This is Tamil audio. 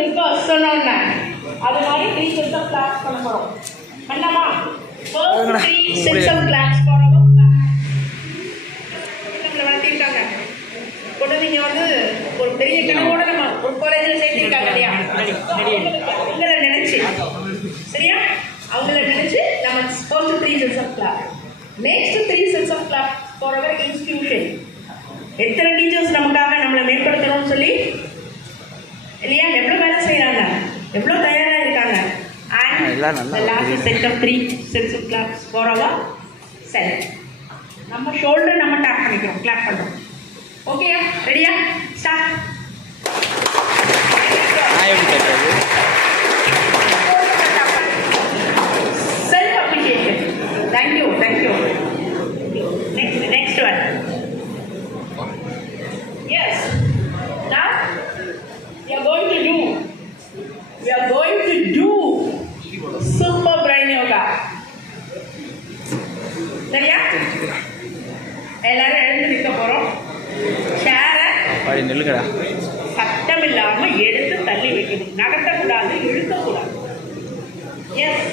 இருக்கு சொன்னோன்னா அது மாதிரி 3 sets of claps பண்ண போறோம். பண்ணலாமா? First 3 sets of claps for our நம்மள வளர்த்திருக்காங்க. கூட நீங்க வந்து ஒரு பெரிய கனவோட நம்ம ஒரு காலேஜ்ல சேர்த்திருக்காங்க இல்லையா? அவங்கள நினைச்சு சரியா? அவங்கள நினைச்சு நம்ம first 3 sets of claps. Next 3 sets of claps for our institution. எத்தனை டீச்சர்ஸ் நமக்காக நம்மளை மேம்படுத்தணும்னு சொல்லி இல்லையா எவ்வளோ வேலை செய்கிறாங்க, எவ்வளோ தயாராக இருக்காங்க. And the last set of 3 sets of claps for our self. நம்ம ஷோல்டர் நம்ம டேப் பண்ணிக்கிறோம், கிளாப் பண்ணுறோம். ஓகேயா? ரெடியா? Start. Self appreciation. Thank you thank you. Next one. Yes. Now we are going to do super brain yoga. சரியா? எல்லாரும் எழுந்து நிற்க போறோம். சேரை சத்தம் இல்லாம எடுத்து தள்ளி வைக்கணும். நகர்த்தக்கூடாது, இழுக்கக்கூடாது. எஸ்.